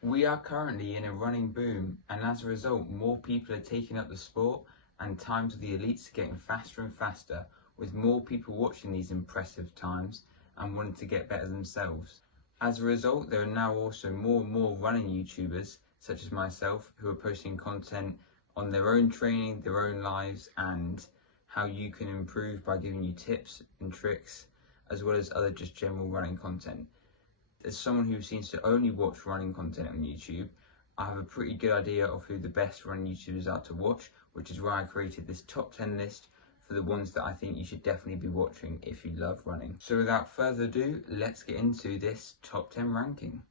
We are currently in a running boom, and as a result, more people are taking up the sport, and times of the elites are getting faster and faster, with more people watching these impressive times and wanting to get better themselves. As a result, there are now also more and more running YouTubers, such as myself, who are posting content on their own training, their own lives, and how you can improve by giving you tips and tricks, as well as other just general running content. As someone who seems to only watch running content on YouTube, I have a pretty good idea of who the best running YouTubers are to watch, which is why I created this top 10 list for the ones that I think you should definitely be watching if you love running. So without further ado, let's get into this top 10 ranking.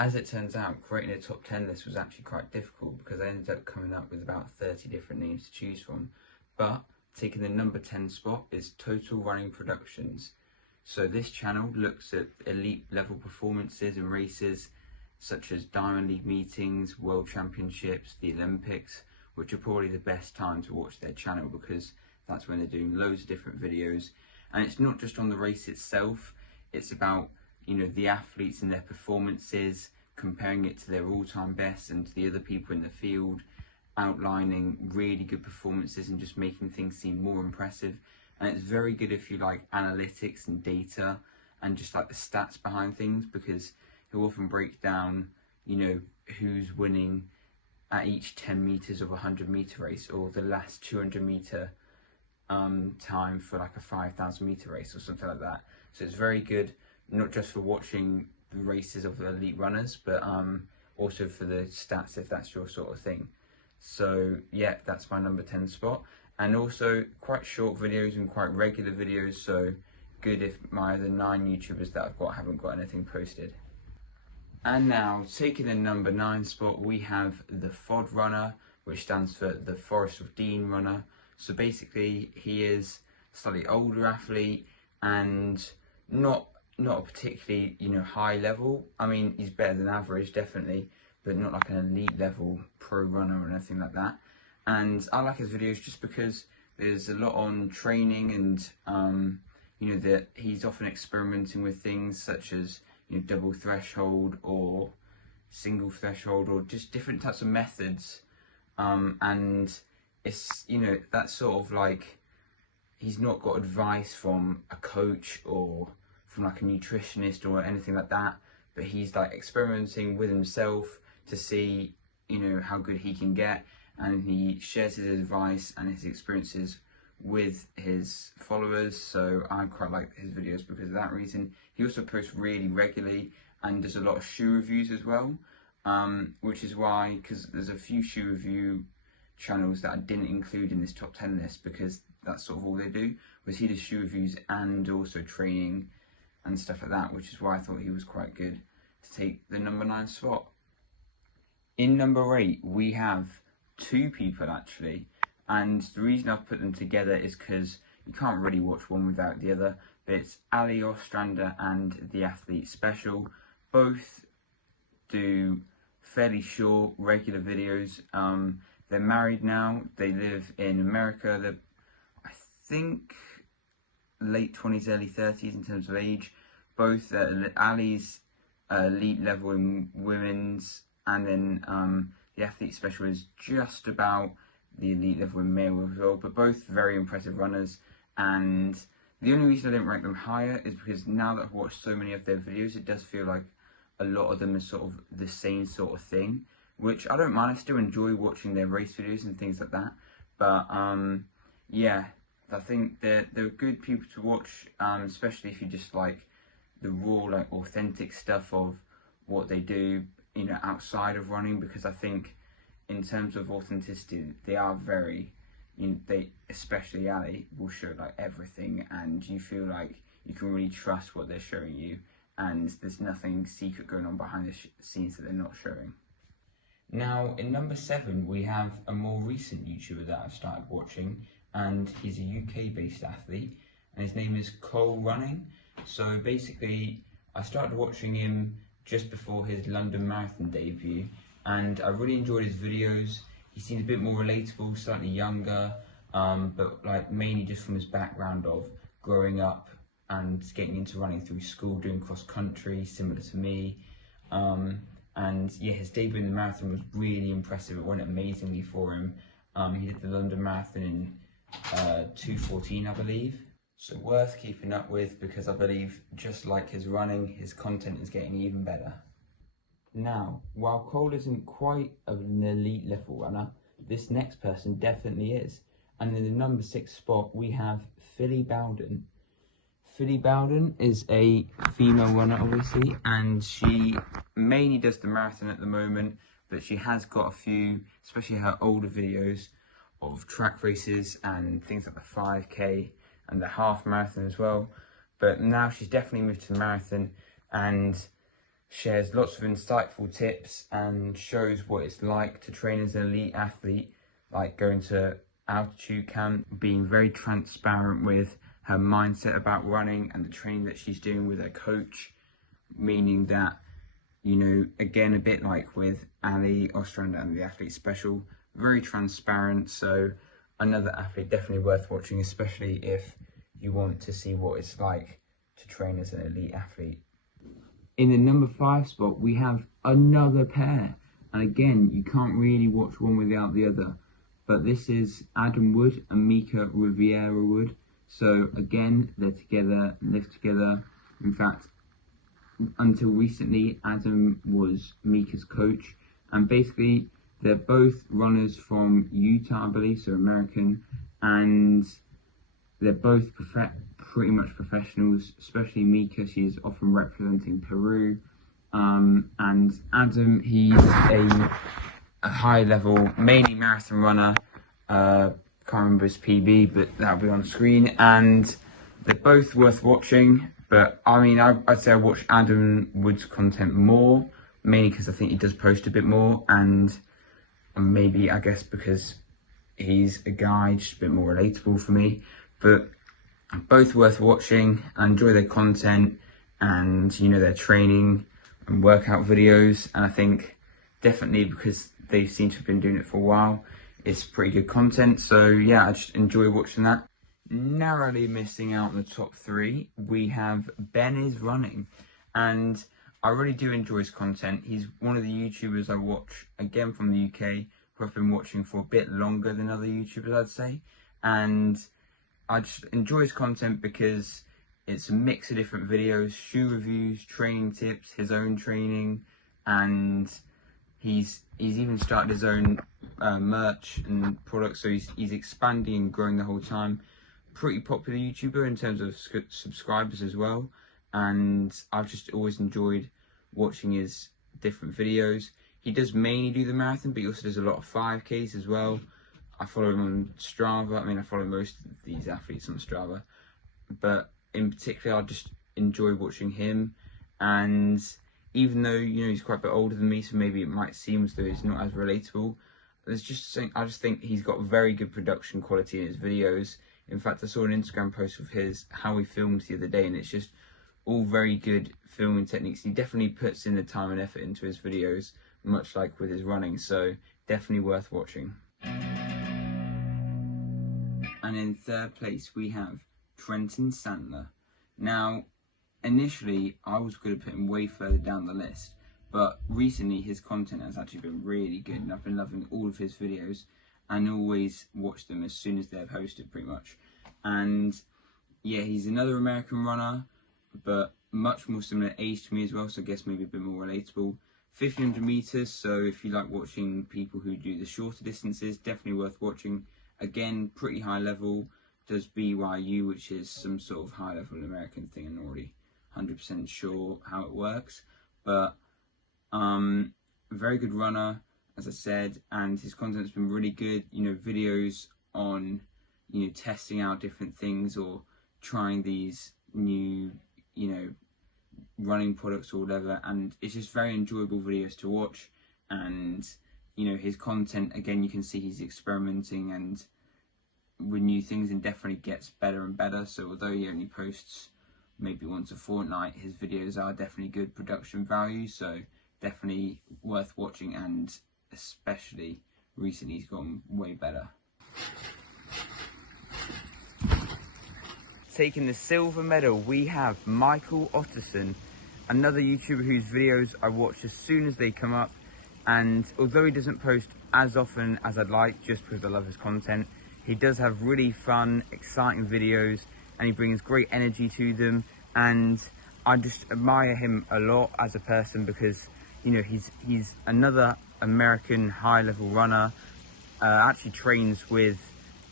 As it turns out, creating a top 10 list was actually quite difficult because I ended up coming up with about 30 different names to choose from. But taking the number 10 spot is Total Running Productions. So this channel looks at elite level performances and races such as Diamond League meetings, World Championships, the Olympics, which are probably the best time to watch their channel because that's when they're doing loads of different videos. And it's not just on the race itself, it's about the athletes and their performances, comparing it to their all-time best and to the other people in the field, outlining really good performances and just making things seem more impressive. And it's very good if you like analytics and data and just like the stats behind things, because he'll often break down, who's winning at each 10 meters of a 100-meter race, or the last 200-meter time for like a 5,000-meter race or something like that. So it's very good, not just for watching the races of the elite runners, but also for the stats if that's your sort of thing. So yeah, that's my number 10 spot. And also quite short videos and quite regular videos, so good if my other 9 YouTubers that I've got haven't got anything posted. And now, taking the number 9 spot, we have the FOD runner, which stands for the Forest of Dean runner. So basically, he is a slightly older athlete and not a particularly high level. I mean, he's better than average definitely, but not like an elite level pro runner or anything like that. And I like his videos just because there's a lot on training and that he's often experimenting with things such as double threshold or single threshold or just different types of methods, and it's that's sort of like he's not got advice from a coach or from like a nutritionist or anything like that, but he's like experimenting with himself to see how good he can get, and he shares his advice and his experiences with his followers. So I quite like his videos because of that reason. He also posts really regularly and does a lot of shoe reviews as well, which is why, because there's a few shoe review channels that I didn't include in this top 10 list because that's sort of all they do, was he does shoe reviews and also training and stuff like that, which is why I thought he was quite good to take the number 9 spot. In number 8 we have 2 people actually, and the reason I've put them together is because you can't really watch one without the other, but it's Ali Ostrander and The Athlete Special. Both do fairly short, regular videos. They're married now, they live in America, they're I think late 20s, early 30s in terms of age. Both Ali's elite level in women's, and then The Athlete Special is just about the elite level in male as well, but both very impressive runners. And the only reason I didn't rank them higher is because now that I've watched so many of their videos, it does feel like a lot of them are sort of the same sort of thing, which I don't mind. I still enjoy watching their race videos and things like that, but yeah, I think they're good people to watch, especially if you just like the raw, like authentic stuff of what they do, outside of running, because I think in terms of authenticity, they are very, they, especially Ali, will show like everything, and you feel like you can really trust what they're showing you, and there's nothing secret going on behind the scenes that they're not showing. Now, in number 7, we have a more recent YouTuber that I've started watching, and he's a UK-based athlete, and his name is Cole Running. So basically, I started watching him just before his London Marathon debut, and I really enjoyed his videos. He seemed a bit more relatable, slightly younger, but like mainly just from his background of growing up and getting into running through school, doing cross country, similar to me. And yeah, his debut in the marathon was really impressive. It went amazingly for him. He did the London Marathon in 2:14, I believe. So worth keeping up with, because I believe just like his running, his content is getting even better. Now, while Cole isn't quite an elite level runner, this next person definitely is. And in the number 6 spot, we have Philly Bowden. Philly Bowden is a female runner, obviously, and she mainly does the marathon at the moment, but she has got a few, especially her older videos, of track races and things like the 5K and the half marathon as well. But now she's definitely moved to the marathon and shares lots of insightful tips and shows what it's like to train as an elite athlete, like going to altitude camp, being very transparent with her mindset about running and the training that she's doing with her coach, meaning that, you know, again, a bit like with Ali Ostrander and the Athlete Special, very transparent. So another athlete definitely worth watching, especially if you want to see what it's like to train as an elite athlete. In the number 5 spot, we have another pair. And again, you can't really watch one without the other. But this is Adam Wood and Mika Riviera Wood. So again, they're together, live together. In fact, until recently, Adam was Mika's coach. And basically, they're both runners from Utah, I believe, so American. And they're both pretty much professionals, especially Mika. She's often representing Peru. And Adam, he's a high level, mainly marathon runner. Can't remember his PB, but that'll be on screen. And they're both worth watching. But I mean, I'd say I watch Adam Wood's content more, mainly because I think he does post a bit more. And maybe, I guess, because he's a guy, just a bit more relatable for me. But both worth watching. I enjoy their content and, you know, their training and workout videos. And I think definitely because they seem to have been doing it for a while, it's pretty good content. So yeah, I just enjoy watching that. Narrowly missing out on the top 3, we have Ben is Running. And I really do enjoy his content. He's one of the YouTubers I watch, again from the UK, who I've been watching for a bit longer than other YouTubers, I'd say. And I just enjoy his content because it's a mix of different videos, shoe reviews, training tips, his own training, and he's even started his own merch and products, so he's expanding and growing the whole time. Pretty popular YouTuber in terms of subscribers as well, and I've just always enjoyed watching his different videos. He does mainly do the marathon, but he also does a lot of 5Ks as well. I follow him on Strava. I mean, I follow most of these athletes on Strava, but in particular, I just enjoy watching him. And even though, you know, he's quite a bit older than me, so maybe it might seem as though he's not as relatable, there's just something, I just think he's got very good production quality in his videos. In fact, I saw an Instagram post of his, how he filmed the other day, and it's just all very good filming techniques. He definitely puts in the time and effort into his videos, much like with his running, so definitely worth watching. And in 3rd place, we have Trenton Sandler. Now, initially, I was going to put him way further down the list, but recently his content has actually been really good, and I've been loving all of his videos and always watch them as soon as they're posted, pretty much. And yeah, he's another American runner, but much more similar age to me as well, so I guess maybe a bit more relatable. 1500 meters, so if you like watching people who do the shorter distances, definitely worth watching. Again, pretty high level, does BYU, which is some sort of high level American thing. I'm not really 100% sure how it works, but very good runner, as I said, and his content's been really good. You know, videos on, you know, testing out different things or trying these new, you know, running products or whatever, and it's just very enjoyable videos to watch. And you know, his content, again, you can see he's experimenting and with new things and definitely gets better and better. So although he only posts maybe once a fortnight, his videos are definitely good production value, so definitely worth watching, and especially recently he's gotten way better. Taking the silver medal, we have Michael Otterson, another YouTuber whose videos I watch as soon as they come up, and although he doesn't post as often as I'd like, just because I love his content, he does have really fun, exciting videos, and he brings great energy to them, and I just admire him a lot as a person, because you know he's another American high-level runner, actually trains with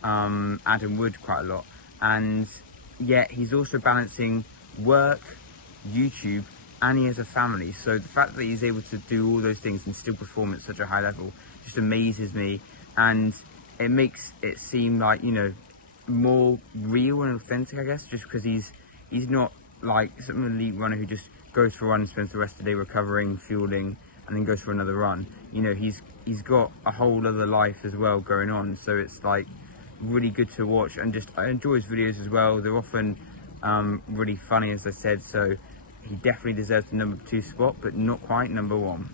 Adam Wood quite a lot, and yet he's also balancing work, YouTube, and he has a family. So the fact that he's able to do all those things and still perform at such a high level just amazes me, and it makes it seem like, you know, more real and authentic, I guess, just because he's not like some elite runner who just goes for a run and spends the rest of the day recovering, fueling, and then goes for another run. You know, he's got a whole other life as well going on, so it's like really good to watch, and just I enjoy his videos as well. They're often really funny, as I said, so he definitely deserves the number 2 spot, but not quite number 1.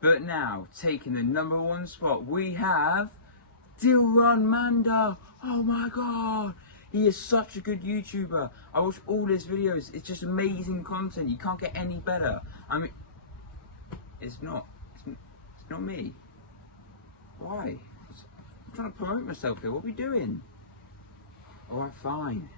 But now, taking the number 1 spot, we have Mander. Oh my god, he is such a good YouTuber. I watch all his videos. It's just amazing content. You can't get any better. I mean, it's not me. Why? I'm trying to promote myself here. What are we doing? Alright, fine.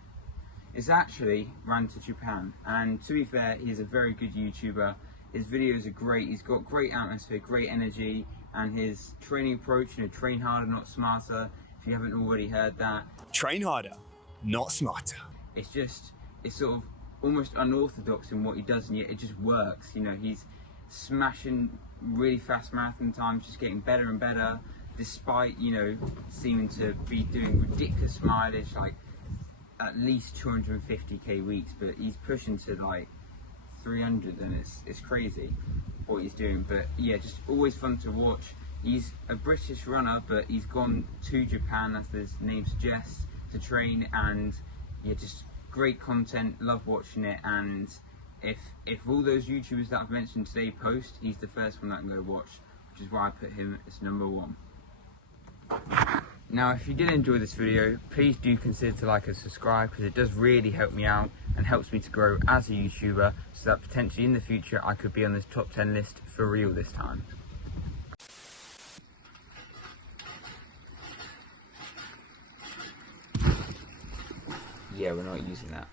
It's actually ran to Japan, and to be fair, he's a very good YouTuber. His videos are great. He's got great atmosphere, great energy, and his training approach, you know, train harder, not smarter. If you haven't already heard that. Train harder, not smarter. It's sort of almost unorthodox in what he does, and yet it just works. You know, he's smashing really fast marathon times, just getting better and better, despite, you know, seeming to be doing ridiculous mileage, like at least 250k weeks, but he's pushing to like 300, and it's crazy what he's doing. But yeah, just always fun to watch. He's a British runner, but he's gone to Japan, as his name suggests, to train, and yeah, just great content, love watching it. And if all those YouTubers that I've mentioned today post, he's the first one that I'm going to watch, which is why I put him as number 1. Now, if you did enjoy this video, please do consider to like and subscribe, because it does really help me out and helps me to grow as a YouTuber, so that potentially in the future I could be on this top 10 list for real this time. Yeah, we're not using that.